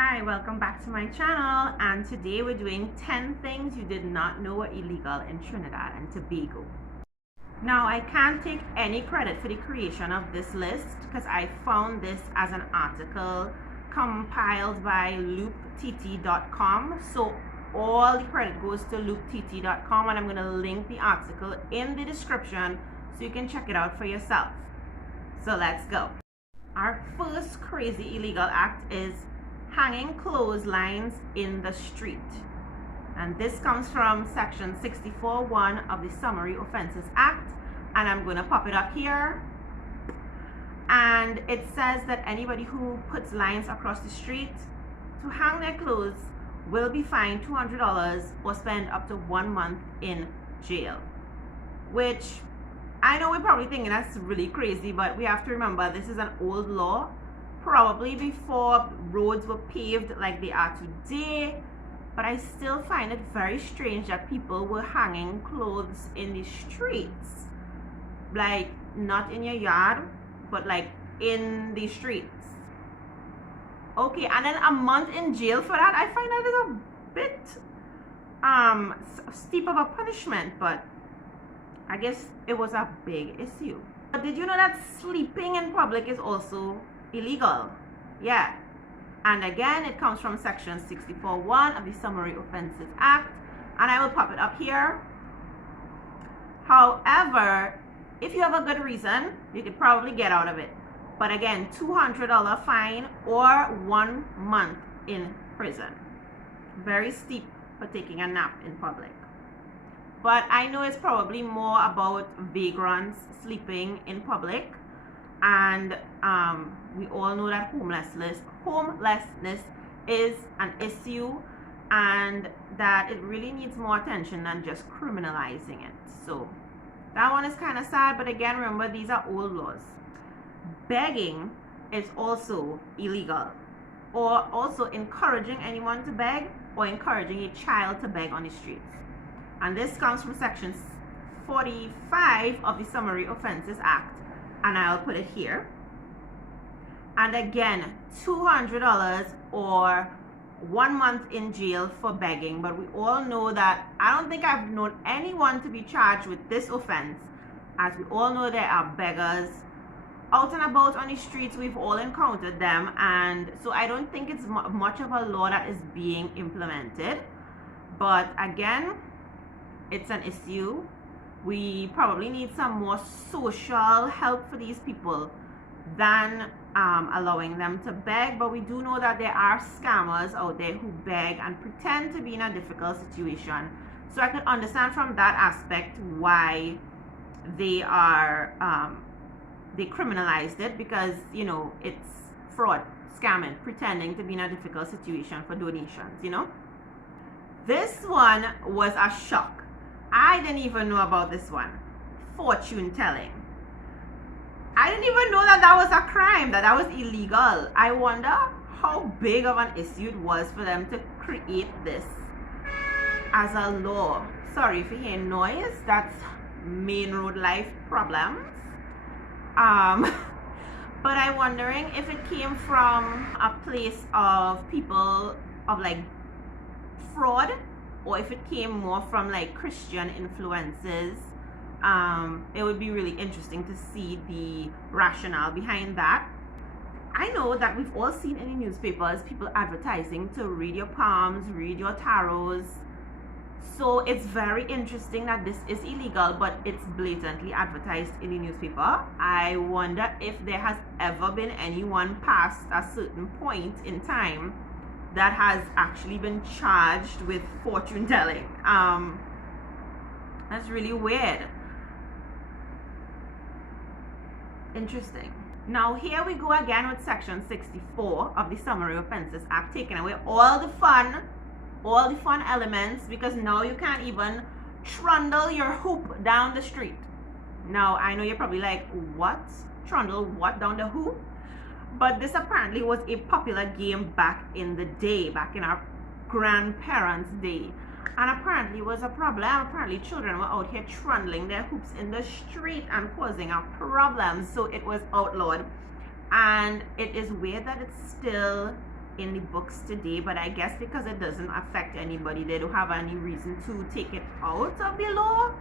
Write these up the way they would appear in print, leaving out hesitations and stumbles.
Hi, welcome back to my channel, and today we're doing 10 things you did not know were illegal in Trinidad and Tobago. Now, I can't take any credit for the creation of this list because I found this as an article compiled by looptt.com. So all the credit goes to looptt.com, and I'm going to link the article in the description so you can check it out for yourself. So let's go. Our first crazy illegal act is hanging clotheslines in the street. And this comes from section 64(1) of the Summary Offences Act, and I'm going to pop it up here. And it says that anybody who puts lines across the street to hang their clothes will be fined $200 or spend up to 1 month in jail. Which I know we're probably thinking that's really crazy, but we have to remember this is an old law, probably before roads were paved like they are today. But I still find it very strange that people were hanging clothes in the streets, like not in your yard, but like in the streets. Okay, and then a month in jail for that, I find that is a bit steep of a punishment, but I guess it was a big issue. But did you know that sleeping in public is also illegal? Yeah. And again, it comes from section 64(1) of the Summary Offences Act, and I will pop it up here. However, if you have a good reason, you could probably get out of it. But again, $200 fine or 1 month in prison. Very steep for taking a nap in public. But I know it's probably more about vagrants sleeping in public, and we all know that homelessness is an issue, and that it really needs more attention than just criminalizing it. So that one is kind of sad, but again, remember, these are old laws. Begging is also illegal, or also encouraging anyone to beg or encouraging a child to beg on the streets. And this comes from section 45 of the Summary Offences Act, and I'll put it here. And again, $200 or 1 month in jail for begging. But we all know that I don't think I've known anyone to be charged with this offense. As we all know, there are beggars out and about on the streets. We've all encountered them, and so I don't think it's much of a law that is being implemented. But again, it's an issue. We probably need some more social help for these people than allowing them to beg. But we do know that there are scammers out there who beg and pretend to be in a difficult situation. So I could understand from that aspect why they are they criminalized it, because you know it's fraud, scamming, pretending to be in a difficult situation for donations. This one was a shock. I didn't even know about this one. Fortune telling. I didn't even know that that was a crime, that was illegal. I wonder how big of an issue it was for them to create this as a law. Sorry if you hear noise, that's main road life problems. But I'm wondering if it came from a place of people of like fraud, or if it came more from like Christian influences. It would be really interesting to see the rationale behind that. I know that we've all seen in the newspapers people advertising to read your palms, read your tarots. So it's very interesting that this is illegal, but it's blatantly advertised in the newspaper. I wonder if there has ever been anyone past a certain point in time that has actually been charged with fortune telling. That's really weird. Interesting. Now here we go again with section 64 of the Summary Offences Act, taking away all the fun elements, because now you can't even trundle your hoop down the street. Now I know you're probably like, what? Trundle what down the hoop? But this apparently was a popular game back in the day, back in our grandparents' day. And apparently it was a problem. Apparently children were out here trundling their hoops in the street and causing a problem. So it was outlawed. And it is weird that it's still in the books today, but I guess because it doesn't affect anybody, they don't have any reason to take it out of the law.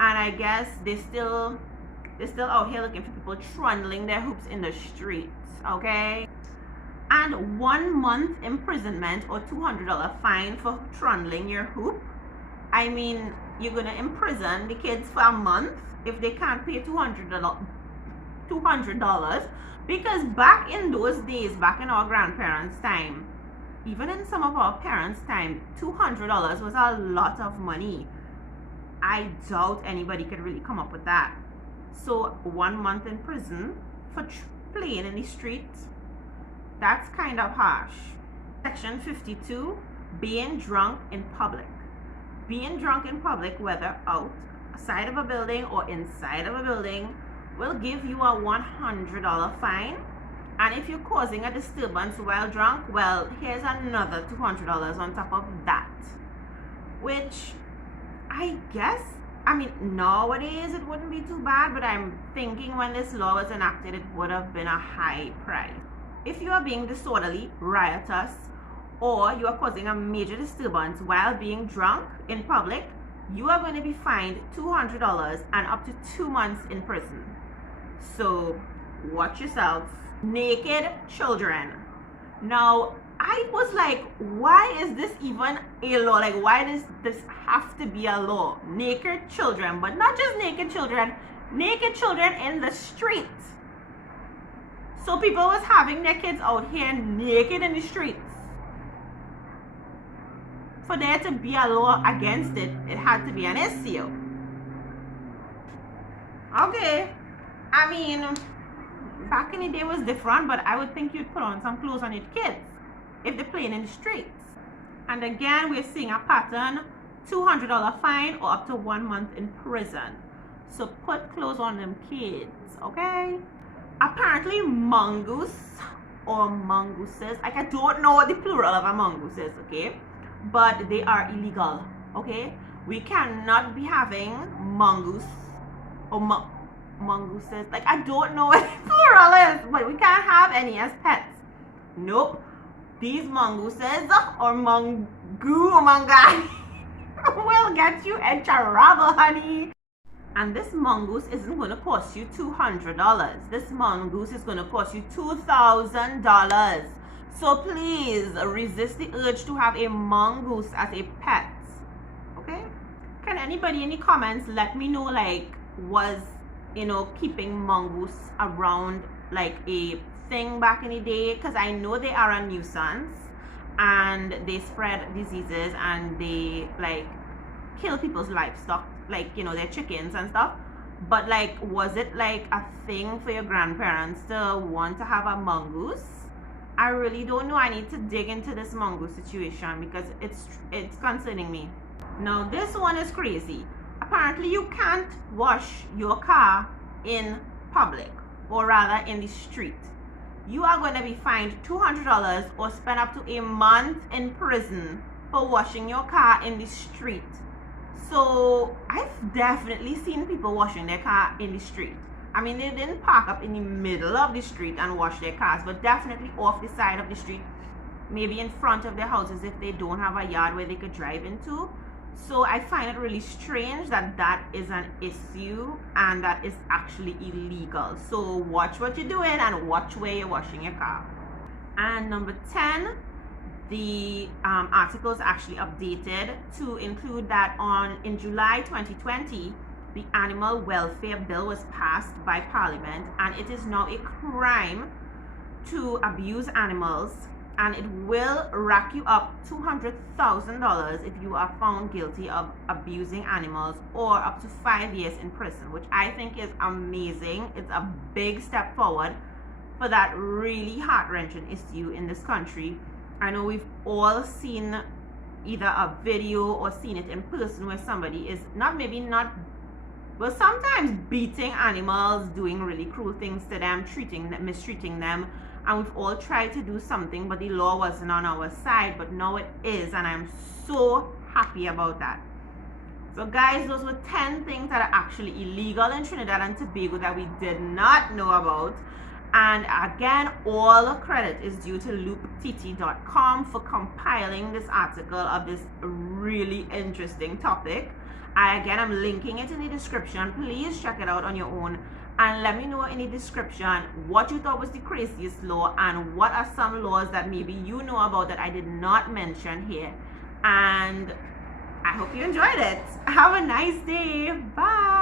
And I guess they're still out here looking for people trundling their hoops in the streets, okay? And 1 month imprisonment or $200 fine for trundling your hoop. I mean, you're gonna imprison the kids for a month if they can't pay $200, because back in those days, back in our grandparents' time, even in some of our parents' time, $200 was a lot of money. I doubt anybody could really come up with that. So 1 month in prison for playing in the streets, that's kind of harsh. Section 52, being drunk in public. Being drunk in public, whether outside of a building or inside of a building, will give you a $100 fine. And if you're causing a disturbance while drunk, well, here's another $200 on top of that. Which I guess, I mean, nowadays it wouldn't be too bad, but I'm thinking when this law was enacted, it would have been a high price. If you are being disorderly, riotous, or you are causing a major disturbance while being drunk in public, you are going to be fined $200 and up to 2 months in prison. So watch yourself. Naked children. Now, I was like, why is this even a law? Like, why does this have to be a law? Naked children, but not just naked children in the streets. So people was having their kids out here naked in the streets. For there to be a law against it, it had to be an issue. Okay, I mean, back in the day was different, but I would think you'd put on some clothes on your kids if they're playing in the streets. And again, we're seeing a pattern, $200 fine or up to 1 month in prison. So put clothes on them kids, okay? Apparently mongoose or mongooses, like I don't know what the plural of a mongoose is, okay? But they are illegal, okay? We cannot be having mongoose or mongooses. Like, I don't know what the plural is, but we can't have any as pets. Nope. These mongooses or mongoo or mongai will get you in trouble, honey. And this mongoose isn't going to cost you $200. This mongoose is going to cost you $2,000. So please resist the urge to have a mongoose as a pet. Okay? Can anybody in the comments let me know, like, was, you know, keeping mongoose around like a thing back in the day? Because I know they are a nuisance and they spread diseases and they like kill people's livestock, like, you know, their chickens and stuff. But like, was it like a thing for your grandparents to want to have a mongoose? I really don't know. I need to dig into this mongoose situation because it's concerning me. Now this one is crazy. Apparently you can't wash your car in public, or rather in the street. You are going to be fined $200 or spend up to a month in prison for washing your car in the street. So I've definitely seen people washing their car in the street. I mean, they didn't park up in the middle of the street and wash their cars, but definitely off the side of the street, maybe in front of their houses if they don't have a yard where they could drive into. So I find it really strange that that is an issue and that is actually illegal. So watch what you're doing and watch where you're washing your car. And number 10, the article is actually updated to include that in July 2020, the Animal Welfare Bill was passed by Parliament, and it is now a crime to abuse animals, and it will rack you up $200,000 if you are found guilty of abusing animals, or up to 5 years in prison, which I think is amazing. It's a big step forward for that really heart-wrenching issue in this country. I know we've all seen either a video or seen it in person where somebody is sometimes beating animals, doing really cruel things to them, mistreating them, and we've all tried to do something, but the law wasn't on our side, but now it is, and I'm so happy about that. So guys, those were 10 things that are actually illegal in Trinidad and Tobago that we did not know about. And again, all credit is due to looptt.com for compiling this article of this really interesting topic. Again, I'm linking it in the description. Please check it out on your own and let me know in the description what you thought was the craziest law and what are some laws that maybe you know about that I did not mention here. And I hope you enjoyed it. Have a nice day. Bye.